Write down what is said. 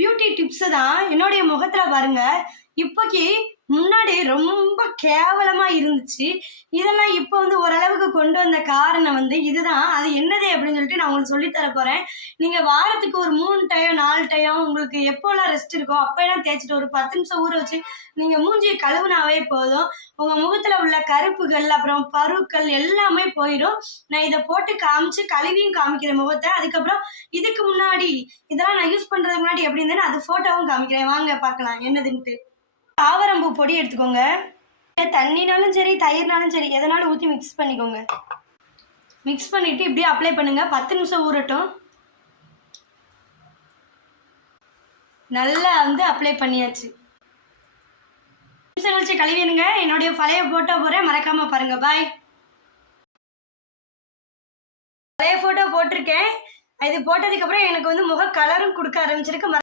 Beauty tips தான் என்னுடைய முகத்துல பாருங்க. இப்போக்கி முன்னாடி ரொம்ப கேவலமா இருந்துச்சு. இதெல்லாம் இப்போ வந்து ஓரளவுக்கு கொண்டு வந்த காரணம் வந்து இதுதான். அது என்னது அப்படின்னு சொல்லிட்டு நான் உங்களுக்கு சொல்லி தர போறேன். நீங்க வாரத்துக்கு ஒரு 3 டைம் 4 டைம் உங்களுக்கு எப்போல்லாம் ரெஸ்ட் இருக்கோ அப்பெல்லாம் தேய்ச்சிட்டு ஒரு 10 நிமிஷம் ஊற வச்சு நீங்க மூஞ்சியை கழுவுனாவே போதும். உங்க முகத்துல உள்ள கருப்புகள் அப்புறம் பருக்கள் எல்லாமே போயிடும். நான் இதை போட்டு காமிச்சு கழுவியும் காமிக்கிறேன் முகத்தை. அதுக்கப்புறம் இதுக்கு முன்னாடி இதெல்லாம் நான் யூஸ் பண்றதுக்கு முன்னாடி எப்படி இருந்தேன்னு அது போட்டோவும் காமிக்கிறேன். வாங்க பார்க்கலாம் என்னதுன்ட்டு. ஆவரம்பூ பொடி எடுத்துக்கோங்க. தண்ணினாலும் சரி தயிர்னாலும் சரி எதனாலும் ஊற்றி மிக்ஸ் பண்ணிக்கோங்க. மிக்ஸ் பண்ணிட்டு இப்படியே அப்ளை பண்ணுங்க. 10 நிமிஷம் ஊறட்டும். நல்லா வந்து அப்ளை பண்ணியாச்சு. நிமிஷம் கழிச்சு கழுவிடுங்க. என்னுடைய பழைய போட்டோ போறேன், மறக்காம பாருங்க. பாய். பழைய போட்டோ போட்டிருக்கேன். இது போட்டதுக்கு அப்புறம் எனக்கு வந்து முக கலரும் கொடுக்க ஆரம்பிச்சிருக்கு.